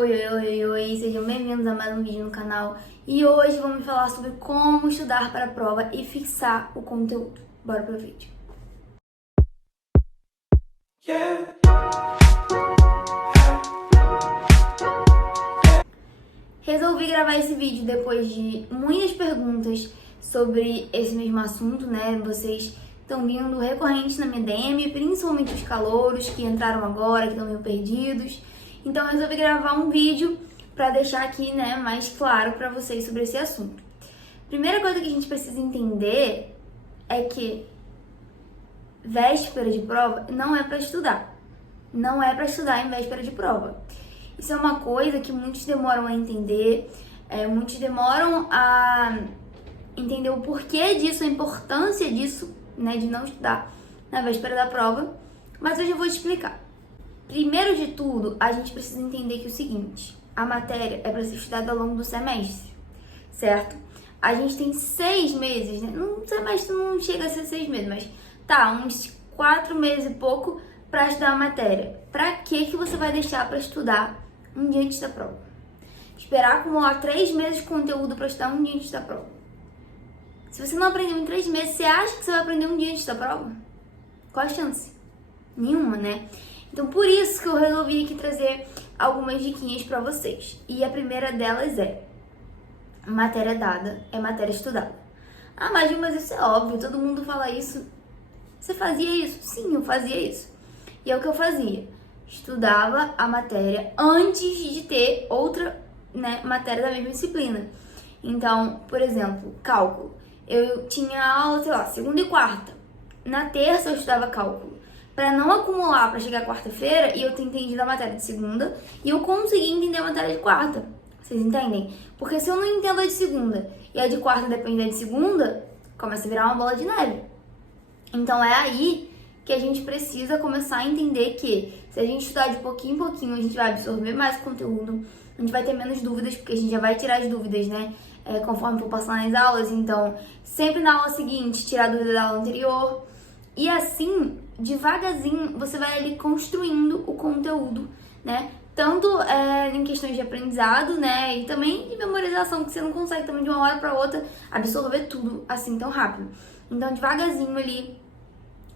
Oi, sejam bem-vindos a mais um vídeo no canal. E hoje vamos falar sobre como estudar para a prova e fixar o conteúdo. Bora pro vídeo. Resolvi gravar esse vídeo depois de muitas perguntas sobre esse mesmo assunto, né? Vocês estão vindo recorrentes na minha DM, principalmente os calouros que entraram agora, que estão meio perdidos. Então eu resolvi gravar um vídeo para deixar aqui, né, mais claro para vocês sobre esse assunto. Primeira coisa que a gente precisa entender é que véspera de prova não é para estudar. Não é para estudar em véspera de prova. Isso é uma coisa que muitos demoram a entender, muitos demoram a entender o porquê disso, a importância disso, né, de não estudar na véspera da prova, mas hoje eu vou te explicar. Primeiro de tudo, a gente precisa entender que é o seguinte: a matéria é para ser estudada ao longo do semestre, certo? A gente tem 6 meses, né? Um semestre não chega a ser 6 meses, mas tá, uns 4 meses e pouco para estudar a matéria. Pra que você vai deixar para estudar um dia antes da prova? Esperar acumular 3 meses de conteúdo para estudar um dia antes da prova. Se você não aprendeu em 3 meses, você acha que você vai aprender um dia antes da prova? Qual a chance? Nenhuma, né? Então, por isso que eu resolvi aqui trazer algumas diquinhas para vocês. E a primeira delas é: matéria dada é matéria estudada. Ah, mas isso é óbvio, todo mundo fala isso. Você fazia isso? Sim, eu fazia isso. E é o que eu fazia. Estudava a matéria antes de ter outra, né, matéria da mesma disciplina. Então, por exemplo, cálculo. Eu tinha aula, sei lá, segunda e quarta. Na terça eu estudava cálculo, para não acumular para chegar quarta-feira e eu ter entendido a matéria de segunda e eu conseguir entender a matéria de quarta. Vocês entendem? Porque se eu não entendo a de segunda e a de quarta depende da de segunda, começa a virar uma bola de neve. Então é aí que a gente precisa começar a entender que se a gente estudar de pouquinho em pouquinho, a gente vai absorver mais conteúdo, a gente vai ter menos dúvidas, porque a gente já vai tirar as dúvidas, né? Conforme for passar nas aulas. Então, sempre na aula seguinte, tirar a dúvida da aula anterior. E assim, devagarzinho, você vai ali construindo o conteúdo, né? Tanto em questões de aprendizado, né? E também de memorização, que você não consegue também de uma hora para outra absorver tudo assim tão rápido. Então, devagarzinho ali,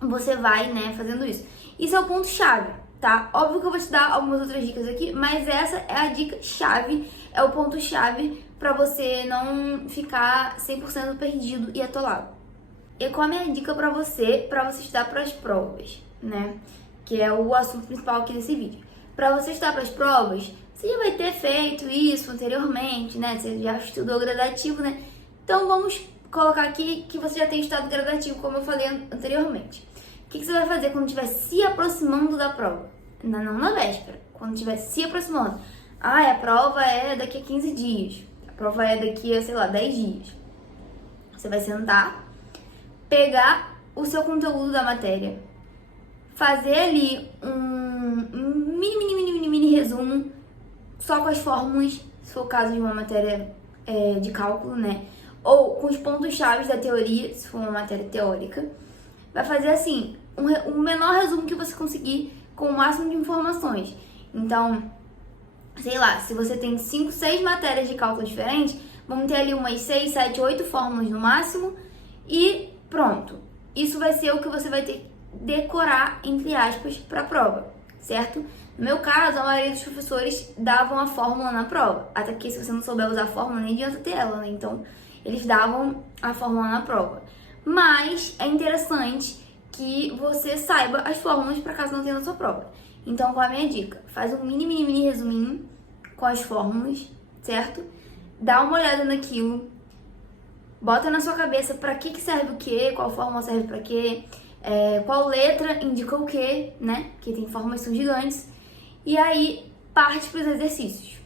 você vai, né, fazendo isso. Isso é o ponto-chave, tá? Óbvio que eu vou te dar algumas outras dicas aqui, mas essa é a dica-chave, é o ponto-chave para você não ficar 100% perdido e atolado. E qual a minha dica para você estudar para as provas, né? Que é o assunto principal aqui desse vídeo. Para você estudar para as provas, você já vai ter feito isso anteriormente, né? Você já estudou gradativo, né? Então vamos colocar aqui que você já tem estudado gradativo, como eu falei anteriormente. O que você vai fazer quando estiver se aproximando da prova? Não na véspera, quando estiver se aproximando. Ah, a prova é daqui a 15 dias. A prova é daqui a, sei lá, 10 dias. Você vai sentar, pegar o seu conteúdo da matéria, fazer ali um mini resumo, só com as fórmulas, se for o caso de uma matéria de cálculo, né? Ou com os pontos-chave da teoria, se for uma matéria teórica. Vai fazer assim, o menor resumo que você conseguir, com o máximo de informações. Então, sei lá, se você tem 5, 6 matérias de cálculo diferentes, vamos ter ali umas 6, 7, 8 fórmulas no máximo e pronto. Isso vai ser o que você vai ter que decorar, entre aspas, para a prova, certo? No meu caso, a maioria dos professores davam a fórmula na prova. Até porque se você não souber usar a fórmula, nem adianta ter ela, né? Então, eles davam a fórmula na prova. Mas é interessante que você saiba as fórmulas para caso não tenha na sua prova. Então, qual é a minha dica? Faz um mini resuminho com as fórmulas, certo? Dá uma olhada naquilo. Bota na sua cabeça para que serve o quê, qual fórmula serve para quê, qual letra indica o quê, né? Porque tem fórmulas que são gigantes. E aí, parte para os exercícios.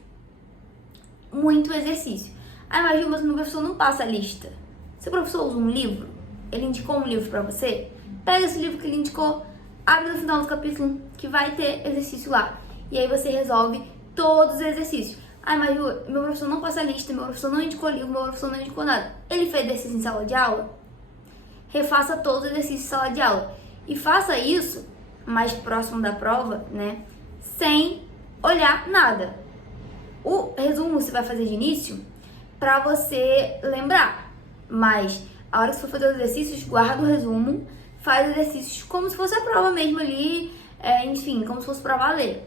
Muito exercício. Ah, mas o meu professor não passa a lista. Seu professor usa um livro? Ele indicou um livro para você? Pega esse livro que ele indicou, abre no final do capítulo, que vai ter exercício lá. E aí você resolve todos os exercícios. Ah, mas meu professor não passa a lista, meu professor não indicou livro, meu professor não indicou nada. Ele fez exercício em sala de aula? Refaça todos os exercícios em sala de aula. E faça isso mais próximo da prova, né? Sem olhar nada. O resumo você vai fazer de início pra você lembrar, mas a hora que você for fazer os exercícios, guarda o resumo, faz exercícios como se fosse a prova mesmo ali, enfim, como se fosse pra valer.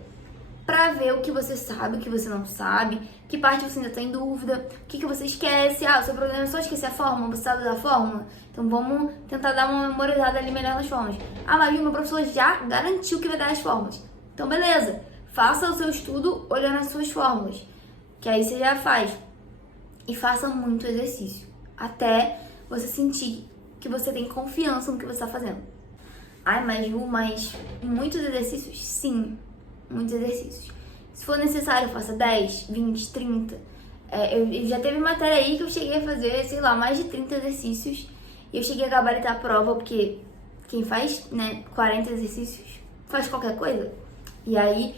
Pra ver o que você sabe, o que você não sabe, que parte você ainda tá em dúvida, o que você esquece. O seu problema é só esquecer a fórmula, você sabe da fórmula? Então vamos tentar dar uma memorizada ali melhor nas fórmulas. Mas o meu professor já garantiu que vai dar as fórmulas. Então beleza, faça o seu estudo olhando as suas fórmulas, que aí você já faz. E faça muito exercício, até você sentir que você tem confiança no que você está fazendo. Mas muitos exercícios? Sim, muitos exercícios. Se for necessário, faça 10, 20, 30. Eu já teve matéria aí que eu cheguei a fazer, sei lá, mais de 30 exercícios. E eu cheguei a gabaritar a prova, porque quem faz, 40 exercícios faz qualquer coisa. E aí,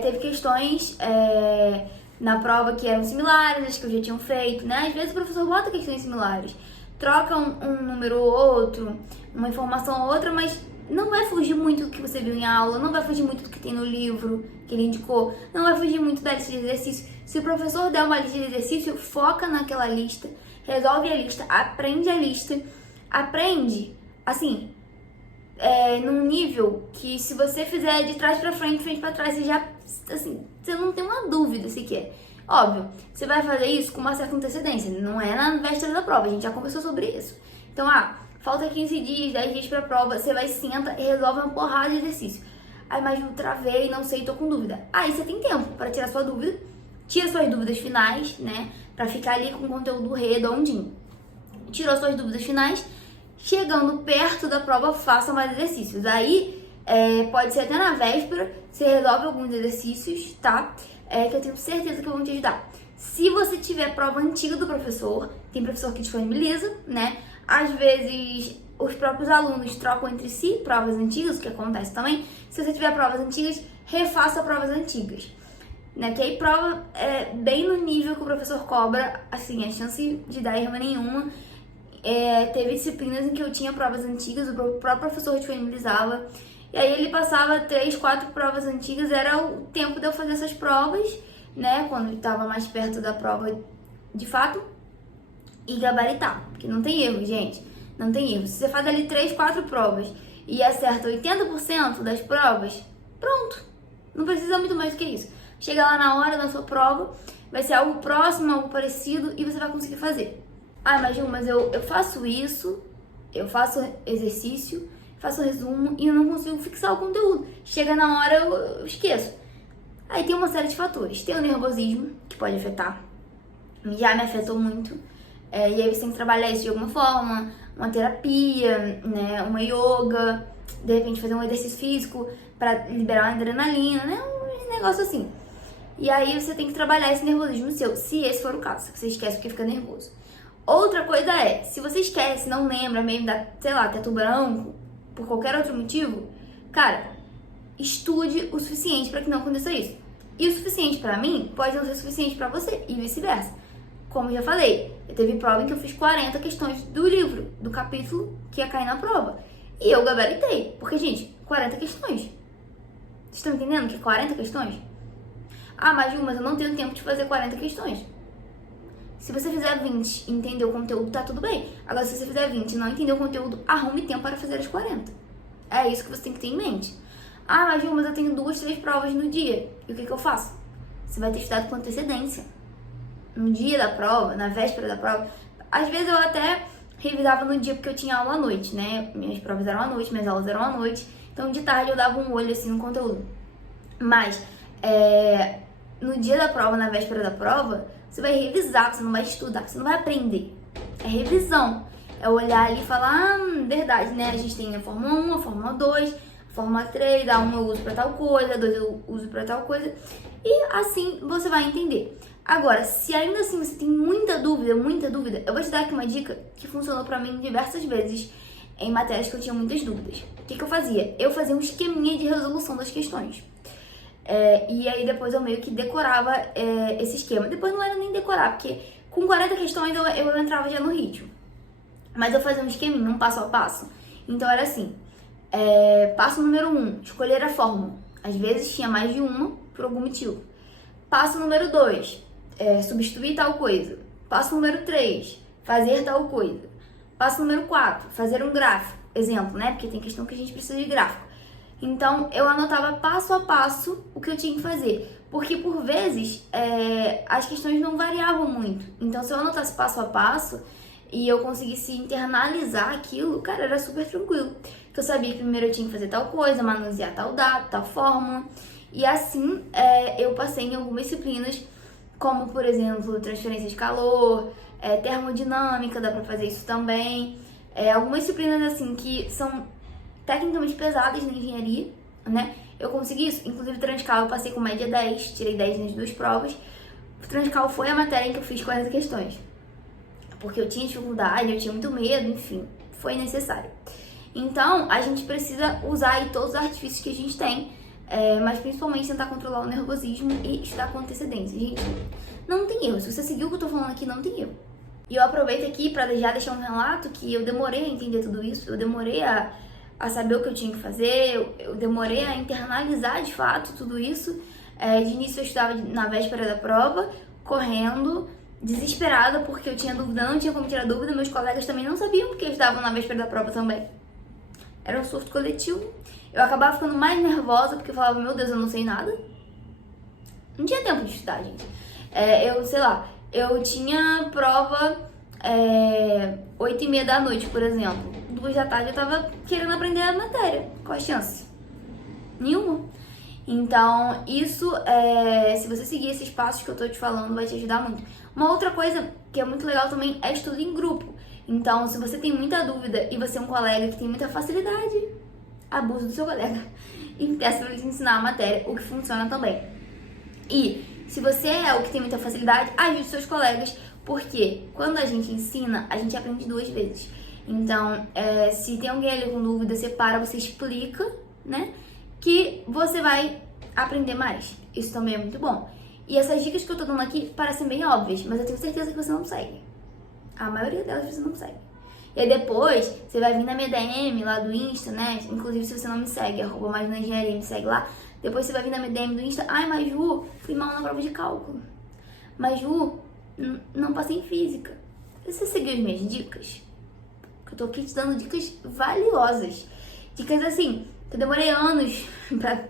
teve questões na prova que eram similares, as que eu já tinha feito, né? Às vezes o professor bota questões similares, troca um número ou outro, uma informação ou outra, mas não vai fugir muito do que você viu em aula, não vai fugir muito do que tem no livro que ele indicou, não vai fugir muito da lista de exercício. Se o professor der uma lista de exercício, foca naquela lista, resolve a lista, aprende a lista, aprende, assim, num nível que se você fizer de trás pra frente, frente pra trás, você já, assim, você não tem uma dúvida sequer. Óbvio, você vai fazer isso com uma certa antecedência, não é na véspera da prova, a gente já conversou sobre isso. Então, falta 15 dias, 10 dias pra prova, você vai, senta e resolve uma porrada de exercício. Mas eu travei, não sei, tô com dúvida. Aí você tem tempo pra tirar sua dúvida, tira suas dúvidas finais, né, pra ficar ali com o conteúdo redondinho. Tirou suas dúvidas finais, chegando perto da prova, faça mais exercícios. Aí, pode ser até na véspera, você resolve alguns exercícios, tá? Que eu tenho certeza que vão te ajudar. Se você tiver prova antiga do professor, tem professor que disponibiliza, né? Às vezes, os próprios alunos trocam entre si provas antigas, o que acontece também. Se você tiver provas antigas, refaça provas antigas. Né? Que aí prova bem no nível que o professor cobra, assim, a chance de dar erro nenhuma. Teve disciplinas em que eu tinha provas antigas, o próprio professor disponibilizava. E aí ele passava 3, 4 provas antigas, era o tempo de eu fazer essas provas, né? Quando estava mais perto da prova de fato, e gabaritar. Porque não tem erro, gente. Não tem erro. Se você faz ali 3, 4 provas e acerta 80% das provas, pronto. Não precisa muito mais do que isso. Chega lá na hora da sua prova, vai ser algo próximo, algo parecido e você vai conseguir fazer. Mas eu faço isso, eu faço exercício, faço resumo e eu não consigo fixar o conteúdo. Chega na hora, eu esqueço. Aí tem uma série de fatores. Tem o nervosismo, que pode afetar. Já me afetou muito. E aí você tem que trabalhar isso de alguma forma. Uma terapia, né? Uma yoga. De repente fazer um exercício físico para liberar uma adrenalina, né? Um negócio assim. E aí você tem que trabalhar esse nervosismo seu, se esse for o caso. Se você esquece porque fica nervoso. Outra coisa se você esquece, não lembra mesmo, dá, sei lá, teto branco, por qualquer outro motivo, cara, estude o suficiente para que não aconteça isso. E o suficiente para mim pode não ser suficiente para você e vice-versa. Como eu já falei, eu teve prova em que eu fiz 40 questões do livro, do capítulo que ia cair na prova. E eu gabaritei, porque, gente, 40 questões. Vocês estão entendendo que 40 questões? Mas eu não tenho tempo de fazer 40 questões. Se você fizer 20 e entender o conteúdo, tá tudo bem. Agora, se você fizer 20 e não entender o conteúdo, arrume tempo para fazer as 40. É isso que você tem que ter em mente. Mas eu tenho 2, 3 provas no dia. E o que eu faço? Você vai ter estudado com antecedência. No dia da prova, na véspera da prova. Às vezes eu até revisava no dia porque eu tinha aula à noite, né? Minhas provas eram à noite, minhas aulas eram à noite. Então, de tarde eu dava um olho assim no conteúdo. Mas, no dia da prova, na véspera da prova, você vai revisar, você não vai estudar, você não vai aprender. É revisão. É olhar ali e falar, verdade, né? A gente tem a Fórmula 1, a Fórmula 2, a Fórmula 3, a 1 eu uso pra tal coisa, a 2 eu uso pra tal coisa. E assim você vai entender. Agora, se ainda assim você tem muita dúvida, eu vou te dar aqui uma dica que funcionou pra mim diversas vezes em matérias que eu tinha muitas dúvidas. O que eu fazia? Eu fazia um esqueminha de resolução das questões. E aí depois eu meio que decorava esse esquema. Depois não era nem decorar, porque com 40 questões eu entrava já no ritmo. Mas eu fazia um esqueminha, um passo a passo. Então era assim, passo número 1, escolher a fórmula. Às vezes tinha mais de uma, por algum motivo. Passo número 2, substituir tal coisa. Passo número 3, fazer tal coisa. Passo número 4, fazer um gráfico. Exemplo, né? Porque tem questão que a gente precisa de gráfico. Então, eu anotava passo a passo o que eu tinha que fazer. Porque, por vezes, as questões não variavam muito. Então, se eu anotasse passo a passo e eu conseguisse internalizar aquilo, cara, era super tranquilo. Porque eu sabia que primeiro eu tinha que fazer tal coisa, manusear tal dado, tal fórmula. E assim, eu passei em algumas disciplinas, como, por exemplo, transferência de calor, termodinâmica, dá pra fazer isso também. Algumas disciplinas, assim, que são tecnicamente pesadas na engenharia, né? Eu consegui isso. Inclusive, Transcal eu passei com média 10, tirei 10 nas 2 provas. Transcal foi a matéria em que eu fiz 40 questões. Porque eu tinha dificuldade, eu tinha muito medo, enfim, foi necessário. Então, a gente precisa usar aí todos os artifícios que a gente tem, mas principalmente tentar controlar o nervosismo e estudar com antecedência. Gente, não tem erro. Se você seguir o que eu tô falando aqui, não tem erro. E eu aproveito aqui para já deixar um relato que eu demorei a entender tudo isso, eu demorei a saber o que eu tinha que fazer, eu demorei a internalizar de fato tudo isso. De início eu estudava na véspera da prova, correndo, desesperada porque eu tinha dúvida, não tinha como tirar dúvida, meus colegas também não sabiam porque eles estavam na véspera da prova também. Era um surto coletivo. Eu acabava ficando mais nervosa porque eu falava, meu Deus, eu não sei nada. Não tinha tempo de estudar, gente. Eu tinha prova 8h30 da noite, por exemplo. 2 da tarde eu tava querendo aprender a matéria. Qual a chance? Nenhuma. Então, isso, se você seguir esses passos que eu tô te falando, vai te ajudar muito. Uma outra coisa que é muito legal também é estudo em grupo. Então, se você tem muita dúvida e você é um colega que tem muita facilidade, abuse do seu colega e peça pra ele te ensinar a matéria, o que funciona também. E se você é o que tem muita facilidade, ajude seus colegas, porque quando a gente ensina, a gente aprende 2 vezes. Então, se tem alguém ali com dúvida, você para, você explica, né? Que você vai aprender mais. Isso também é muito bom. E essas dicas que eu tô dando aqui parecem bem óbvias, mas eu tenho certeza que você não segue. A maioria delas você não segue. E aí depois, você vai vir na minha DM lá do Insta, né? Inclusive, se você não me segue, @majunaengenharia, me segue lá. Depois você vai vir na minha DM do Insta. Ai, Maju, fui mal na prova de cálculo. Maju, não passei em física. Você seguiu as minhas dicas? Eu tô aqui te dando dicas valiosas. Dicas assim, que eu demorei anos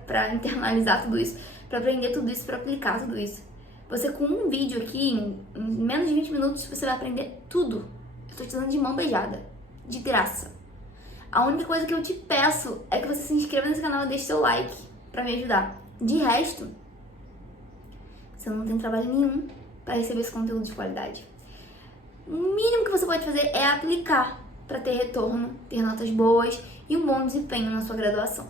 pra internalizar tudo isso, pra aprender tudo isso, pra aplicar tudo isso. Você com um vídeo aqui, em menos de 20 minutos, você vai aprender tudo. Eu tô te dando de mão beijada, de graça. A única coisa que eu te peço é que você se inscreva nesse canal e deixe seu like pra me ajudar. De resto, você não tem trabalho nenhum pra receber esse conteúdo de qualidade. O mínimo que você pode fazer é aplicar para ter retorno, ter notas boas e um bom desempenho na sua graduação.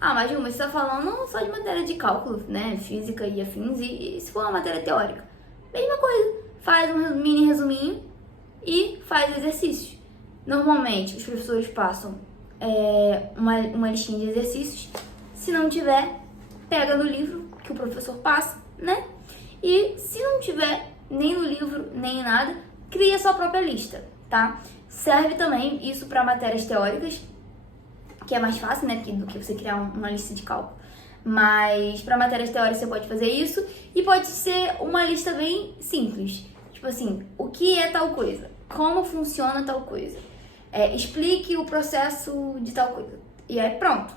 Ah, mas Ju, você tá falando só de matéria de cálculo, né? Física e afins, e se for uma matéria teórica? Mesma coisa, faz um mini resuminho e faz exercícios. Normalmente, os professores passam uma listinha de exercícios. Se não tiver, pega no livro que o professor passa, né? E se não tiver nem no livro, nem em nada, cria a sua própria lista, tá? Serve também isso para matérias teóricas, que é mais fácil, né, do que você criar uma lista de cálculo. Mas para matérias teóricas você pode fazer isso e pode ser uma lista bem simples. Tipo assim, o que é tal coisa? Como funciona tal coisa? Explique o processo de tal coisa. E aí pronto.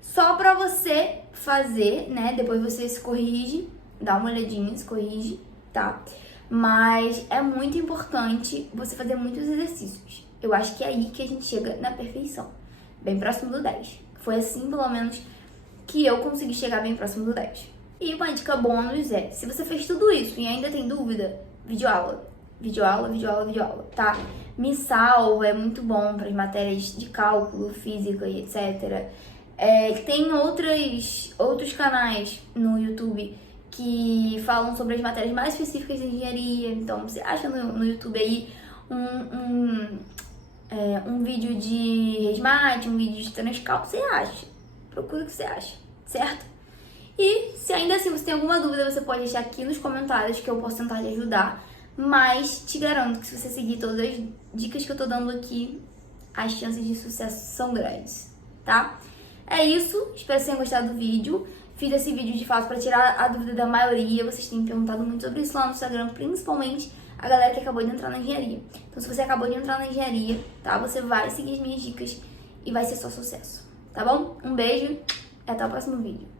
Só para você fazer, né, depois você se corrige, dá uma olhadinha, se corrige, tá? Mas é muito importante você fazer muitos exercícios. Eu acho que é aí que a gente chega na perfeição. Bem próximo do 10. Foi assim, pelo menos, que eu consegui chegar bem próximo do 10. E uma dica bônus é, se você fez tudo isso e ainda tem dúvida, videoaula. Videoaula, videoaula, videoaula, tá? Me Salva é muito bom para as matérias de cálculo, física e etc. Tem outros canais no YouTube que falam sobre as matérias mais específicas de engenharia. Então, você acha no YouTube aí um vídeo de Resmate, um vídeo de Transcal, você acha. Procura o que você acha, certo? E se ainda assim você tem alguma dúvida, você pode deixar aqui nos comentários que eu posso tentar te ajudar. Mas te garanto que se você seguir todas as dicas que eu tô dando aqui, as chances de sucesso são grandes, tá? É isso, espero que você tenha gostado do vídeo. Fiz esse vídeo de fato pra tirar a dúvida da maioria. Vocês têm perguntado muito sobre isso lá no Instagram, principalmente a galera que acabou de entrar na engenharia. Então, se você acabou de entrar na engenharia, tá? Você vai seguir as minhas dicas e vai ser só sucesso, tá bom? Um beijo e até o próximo vídeo.